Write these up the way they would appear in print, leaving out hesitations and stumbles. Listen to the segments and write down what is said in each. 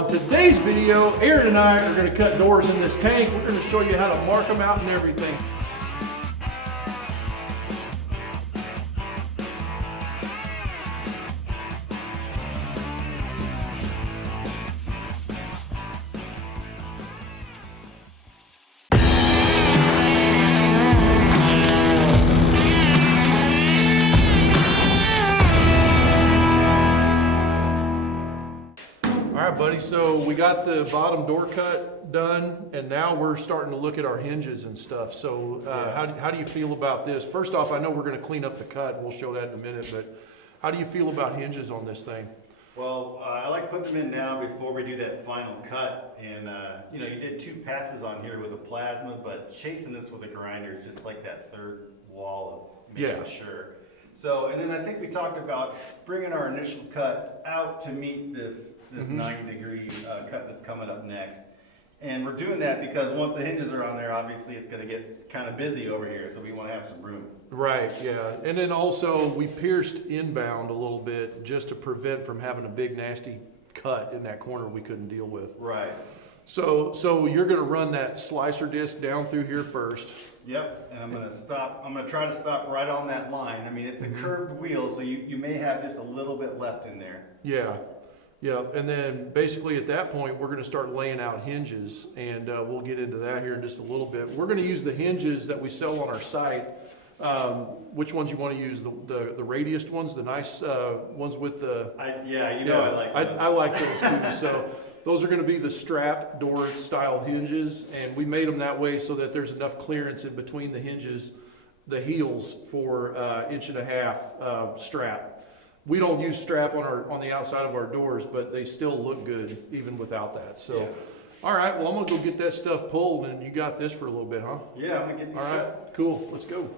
On today's video, Aaron and I are going to cut doors in this tank. We're going to show you how to mark them out and everything. All right, buddy, so we got the bottom door cut done, and now we're starting to look at our hinges and stuff. So how do you feel about this? First off, I know we're going to clean up the cut, and we'll show that in a minute, but how do you feel about hinges on this thing? Well, I like putting them in now before we do that final cut. And, you know, you did 2 passes on here with a plasma, but chasing this with a grinder is just like that third wall of making sure. So, and then I think we talked about bringing our initial cut out to meet this 90-degree cut that's coming up next. And we're doing that because once the hinges are on there, obviously it's going to get kind of busy over here, so we want to have some room. Right, yeah. And then also we pierced inbound a little bit just to prevent from having a big nasty cut in that corner we couldn't deal with. Right. So you're going to run that slicer disc down through here first. Yep, and I'm going to stop. I'm going to try to stop right on that line. I mean, it's a curved wheel, so you may have just a little bit left in there. Yeah. Yeah, and then basically at that point, we're going to start laying out hinges, and we'll get into that here in just a little bit. We're going to use the hinges that we sell on our site. Which ones you want to use? The radius ones, the nice ones with the... I like those. I like those too. So those are going to be the strap door style hinges, and we made them that way so that there's enough clearance in between the hinges, the heels for 1.5 inch strap. We don't use strap on the outside of our doors, but they still look good even without that. So, all right, well, I'm gonna go get that stuff pulled, and you got this for a little bit, huh? Yeah, I'm gonna get these. All right, cool, let's go.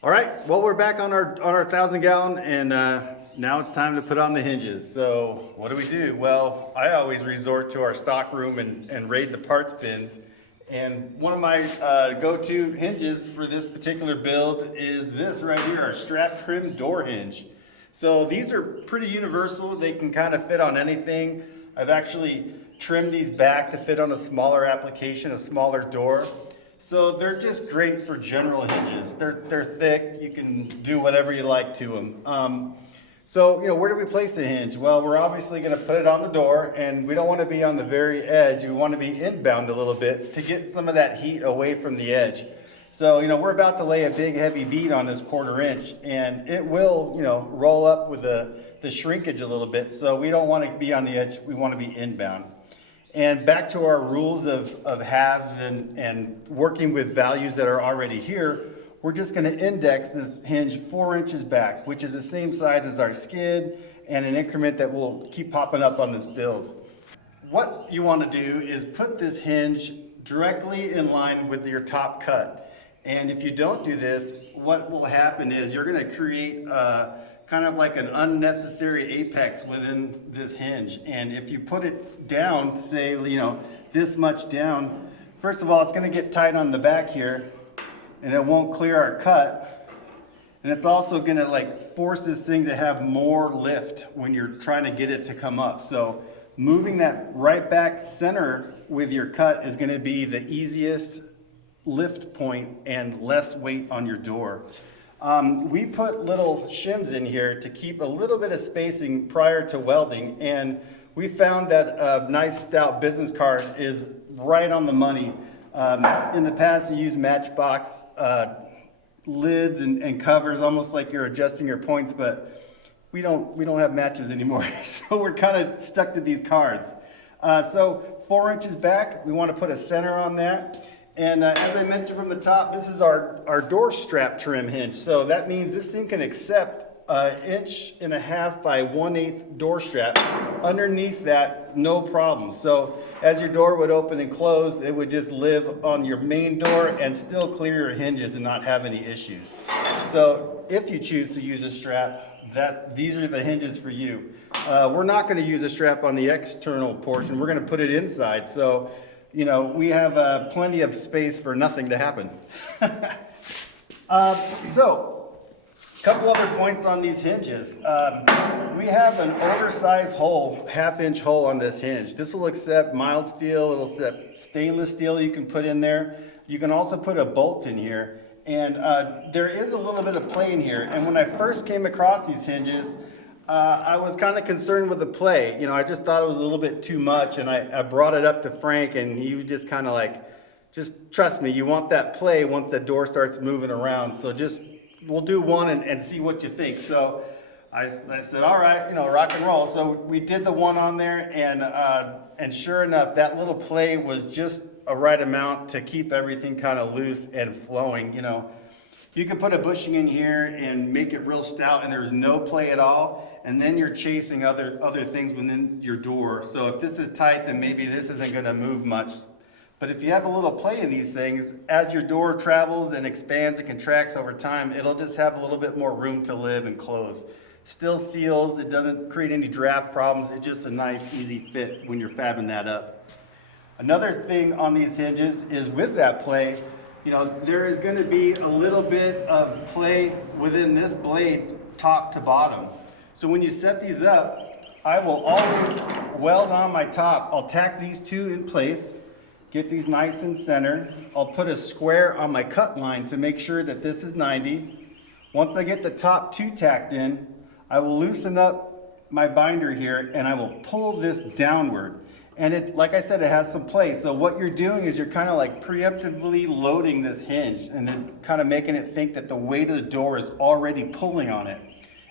All right, well, we're back on our 1,000 gallon, and now it's time to put on the hinges. So what do? Well, I always resort to our stock room and raid the parts bins. And one of my go-to hinges for this particular build is this right here, our strap trim door hinge. So these are pretty universal. They can kind of fit on anything. I've actually trimmed these back to fit on a smaller application, a smaller door. So they're just great for general hinges. They're thick. You can do whatever you like to them. So, you know, where do we place the hinge? Well, we're obviously going to put it on the door, and we don't want to be on the very edge. We want to be inbound a little bit to get some of that heat away from the edge. So, you know, we're about to lay a big heavy bead on this 1/4 inch, and it will, you know, roll up with the shrinkage a little bit. So we don't want to be on the edge. We want to be inbound. And back to our rules of halves and working with values that are already here, we're just going to index this hinge 4 inches back, which is the same size as our skid and an increment that will keep popping up on this build. What you want to do is put this hinge directly in line with your top cut. And if you don't do this, what will happen is you're going to create kind of like an unnecessary apex within this hinge. And if you put it down, say, you know, this much down, first of all, it's going to get tight on the back here, and it won't clear our cut. And it's also going to like force this thing to have more lift when you're trying to get it to come up. So moving that right back center with your cut is going to be the easiest lift point and less weight on your door. We put little shims in here to keep a little bit of spacing prior to welding, and we found that a nice stout business card is right on the money. In the past, you use matchbox lids and covers, almost like you're adjusting your points, but we don't have matches anymore, so we're kind of stuck to these cards. So 4 inches back, we want to put a center on that. And as I mentioned from the top, this is our door strap trim hinge. So that means this thing can accept 1.5 inches by 1/8 door strap. Underneath that, no problem. So as your door would open and close, it would just live on your main door and still clear your hinges and not have any issues. So if you choose to use a strap, these are the hinges for you. we're not going to use a strap on the external portion. We're going to put it inside. So, you know, we have plenty of space for nothing to happen. So, a couple other points on these hinges. We have an oversized hole, 1/2-inch hole on this hinge. This will accept mild steel, it'll accept stainless steel you can put in there. You can also put a bolt in here. And there is a little bit of play in here. And when I first came across these hinges, I was kind of concerned with the play. You know, I just thought it was a little bit too much, and I brought it up to Frank, and he was just kind of like, just trust me, you want that play once the door starts moving around. So just, we'll do one and see what you think. So I said, all right, you know, rock and roll. So we did the one on there, and sure enough, that little play was just a right amount to keep everything kind of loose and flowing. You know, you can put a bushing in here and make it real stout, and there's no play at all, and then you're chasing other things within your door. So if this is tight, then maybe this isn't going to move much. But if you have a little play in these things, as your door travels and expands and contracts over time, it'll just have a little bit more room to live and close. Still seals, it doesn't create any draft problems. It's just a nice, easy fit when you're fabbing that up. Another thing on these hinges is with that play, you know, there is going to be a little bit of play within this blade top to bottom. So when you set these up, I will always weld on my top. I'll tack these two in place, get these nice and center. I'll put a square on my cut line to make sure that this is 90. Once I get the top two tacked in, I will loosen up my binder here and I will pull this downward. And it, like I said, it has some play. So what you're doing is you're kind of like preemptively loading this hinge and then kind of making it think that the weight of the door is already pulling on it.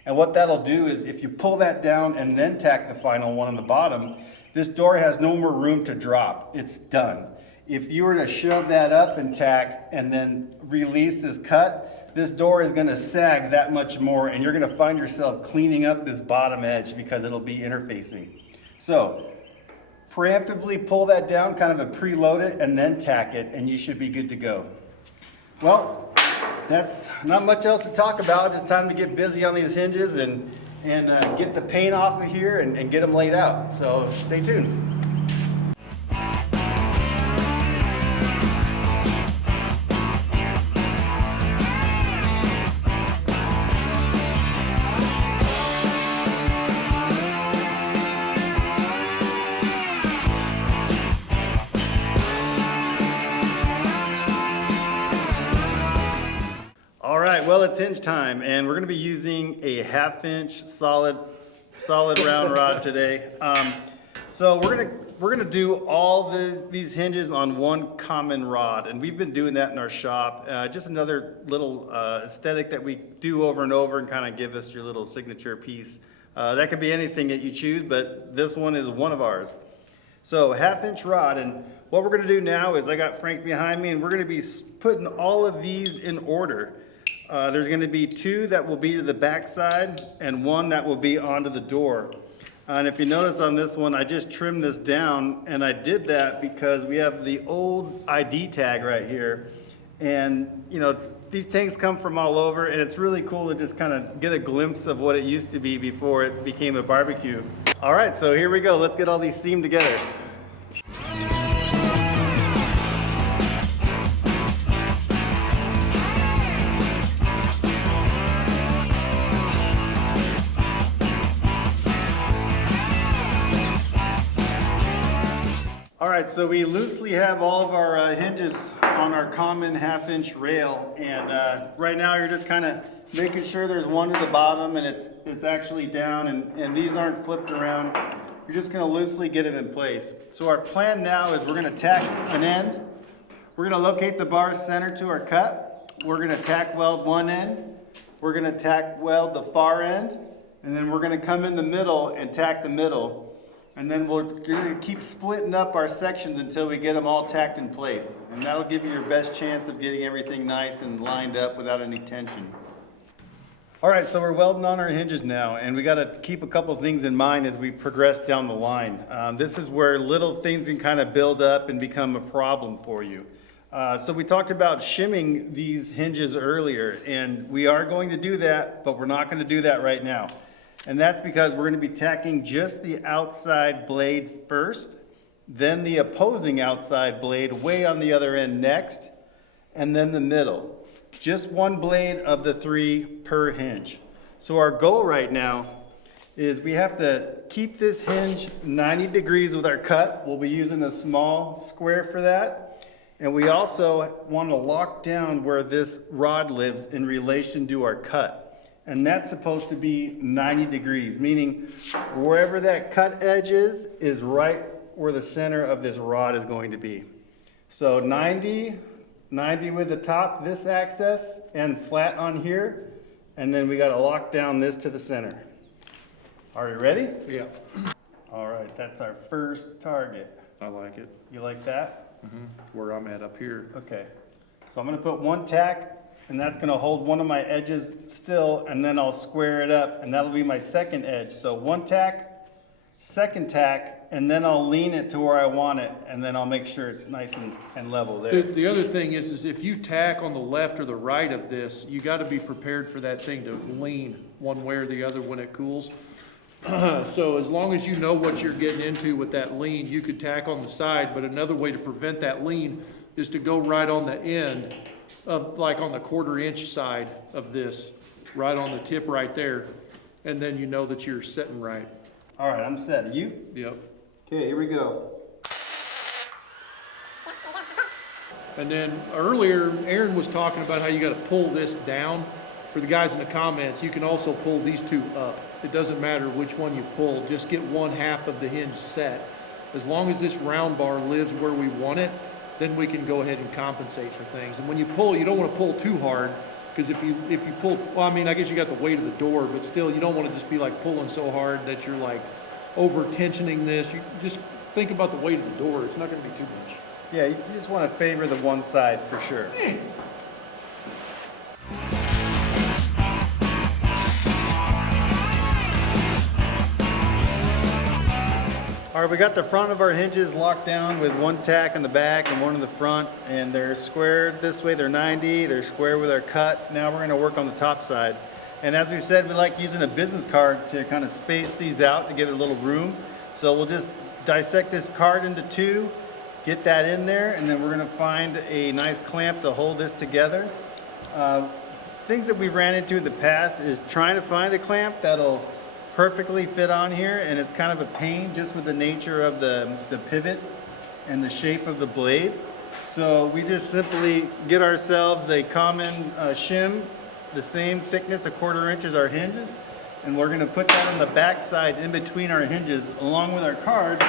And what that'll do is if you pull that down and then tack the final one on the bottom, this door has no more room to drop. It's done. If you were to shove that up and tack and then release this cut, this door is going to sag that much more, and you're going to find yourself cleaning up this bottom edge because it'll be interfacing. So preemptively pull that down, kind of a preload it, and then tack it, and you should be good to go. Well, that's not much else to talk about. Just time to get busy on these hinges and get the paint off of here and get them laid out. So stay tuned. All right, well, it's hinge time, and we're going to be using a 1/2-inch solid round rod today. So we're gonna do all these hinges on one common rod, and we've been doing that in our shop. Just another little aesthetic that we do over and over and kind of give us your little signature piece. That could be anything that you choose, but this one is one of ours. So 1/2-inch rod, and what we're gonna do now is I got Frank behind me, and we're gonna be putting all of these in order. There's going to be 2 that will be to the back side and 1 that will be onto the door. And if you notice on this one, I just trimmed this down, and I did that because we have the old ID tag right here. And you know, these tanks come from all over, and it's really cool to just kind of get a glimpse of what it used to be before it became a barbecue. All right, so here we go. Let's get all these seamed together. All right, so we loosely have all of our hinges on our common 1/2-inch rail, and right now you're just kind of making sure there's one to the bottom and it's actually down, and these aren't flipped around. You're just going to loosely get it in place. So our plan now is we're going to tack an end. We're going to locate the bar center to our cut. We're going to tack weld one end. We're going to tack weld the far end, and then we're going to come in the middle and tack the middle. And then we're going to keep splitting up our sections until we get them all tacked in place. And that'll give you your best chance of getting everything nice and lined up without any tension. All right, so we're welding on our hinges now, and we got to keep a couple things in mind as we progress down the line. This is where little things can kind of build up and become a problem for you. So we talked about shimming these hinges earlier, and we are going to do that, but we're not going to do that right now. And that's because we're gonna be tacking just the outside blade first, then the opposing outside blade way on the other end next, and then the middle. Just one blade of the 3 per hinge. So our goal right now is we have to keep this hinge 90 degrees with our cut. We'll be using a small square for that. And we also want to lock down where this rod lives in relation to our cut. And that's supposed to be 90 degrees, meaning wherever that cut edge is right where the center of this rod is going to be. So 90 with the top, this axis, and flat on here. And then we got to lock down this to the center. Are you ready? Yeah, All right, that's our first target. I like it. You like that? Where I'm at up here. Okay. So I'm gonna put one tack, and that's gonna hold one of my edges still, and then I'll square it up, and that'll be my second edge. So one tack, second tack, and then I'll lean it to where I want it, and then I'll make sure it's nice and level there. The other thing is if you tack on the left or the right of this, you gotta be prepared for that thing to lean one way or the other when it cools. So as long as you know what you're getting into with that lean, you could tack on the side, but another way to prevent that lean is to go right on the end of, like on the 1/4 inch side of this, right on the tip right there. And then you know that you're setting right. All right, I'm set. Are you? Yep. Okay, here we go. And then earlier, Aaron was talking about how you gotta pull this down. For the guys in the comments, you can also pull these two up. It doesn't matter which one you pull, just get 1/2 of the hinge set. As long as this round bar lives where we want it, then we can go ahead and compensate for things. And when you pull, you don't wanna pull too hard, because if you pull, well, I mean, I guess you got the weight of the door, but still, you don't wanna just be like pulling so hard that you're like over tensioning this. You just think about the weight of the door. It's not gonna be too much. Yeah, you just want to favor the one side for sure. All right, we got the front of our hinges locked down with one tack in the back and one in the front, and they're squared this way, they're 90, they're square with our cut. Now we're gonna work on the top side. And as we said, we like using a business card to kind of space these out to give it a little room. So we'll just dissect this card into 2, get that in there, and then we're gonna find a nice clamp to hold this together. Things that we've ran into in the past is trying to find a clamp that'll perfectly fit on here, and it's kind of a pain just with the nature of the pivot and the shape of the blades. So we just simply get ourselves a common shim, the same thickness, 1/4 inch as our hinges, and we're gonna put that on the back side in between our hinges along with our card,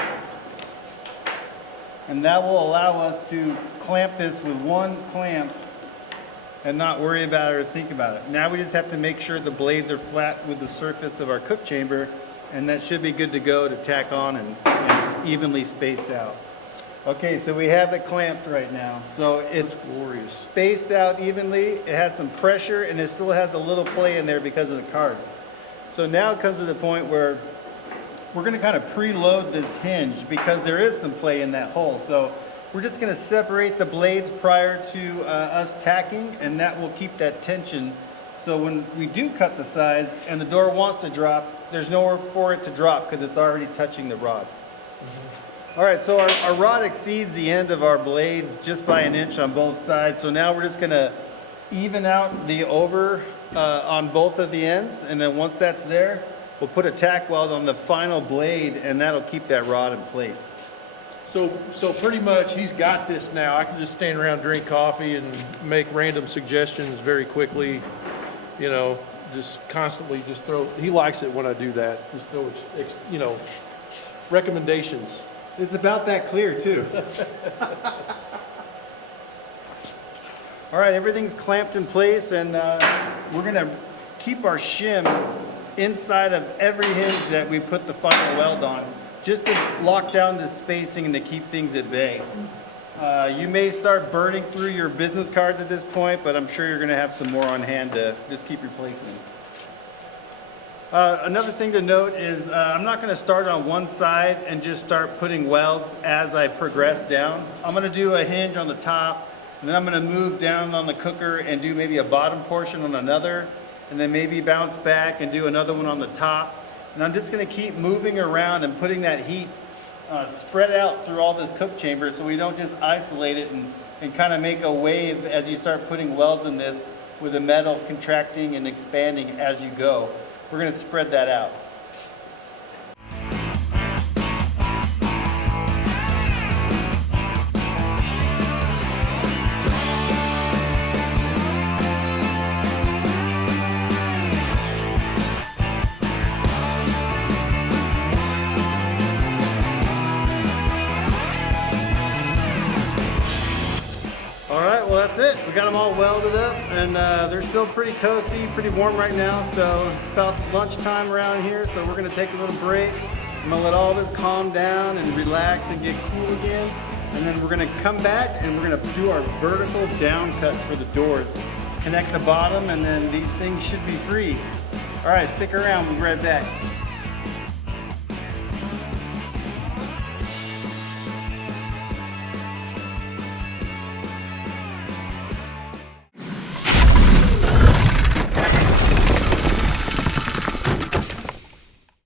and that will allow us to clamp this with one clamp and not worry about it or think about it. Now we just have to make sure the blades are flat with the surface of our cook chamber, and that should be good to go to tack on and it's evenly spaced out. Okay, so we have it clamped right now. So it's Glorious. spaced out evenly, it has some pressure, and it still has a little play in there because of the cards. So now it comes to the point where we're gonna kind of preload this hinge because there is some play in that hole. So we're just gonna separate the blades prior to us tacking, and that will keep that tension. So when we do cut the sides and the door wants to drop, there's nowhere for it to drop because it's already touching the rod. All right, so our rod exceeds the end of our blades just by 1 inch on both sides. So now we're just gonna even out the over on both of the ends, and then once that's there, we'll put a tack weld on the final blade, and that'll keep that rod in place. So pretty much he's got this now. I can just stand around, drink coffee, and make random suggestions very quickly. You know, just constantly just throw. He likes it when I do that. Just throw, you know, recommendations. It's about that clear too. All right, everything's clamped in place, and we're gonna keep our shim inside of every hinge that we put the final weld on, just to lock down the spacing and to keep things at bay. You may start burning through your business cards at this point, but I'm sure you're gonna have some more on hand to just keep replacing them. Another thing to note is I'm not gonna start on one side and just start putting welds as I progress down. I'm gonna do a hinge on the top, and then I'm gonna move down on the cooker and do maybe a bottom portion on another, and then maybe bounce back and do another one on the top. And I'm just gonna keep moving around and putting that heat spread out through all the cook chambers so we don't just isolate it and kind of make a wave as you start putting welds in this with the metal contracting and expanding as you go. We're gonna spread that out. All right, well that's it. We got them all welded up and they're still pretty toasty, pretty warm right now. So it's about lunchtime around here. So we're gonna take a little break. I'm gonna let all this calm down and relax and get cool again. And then we're gonna come back and we're gonna do our vertical down cuts for the doors. Connect the bottom and then these things should be free. All right, stick around, we'll be right back.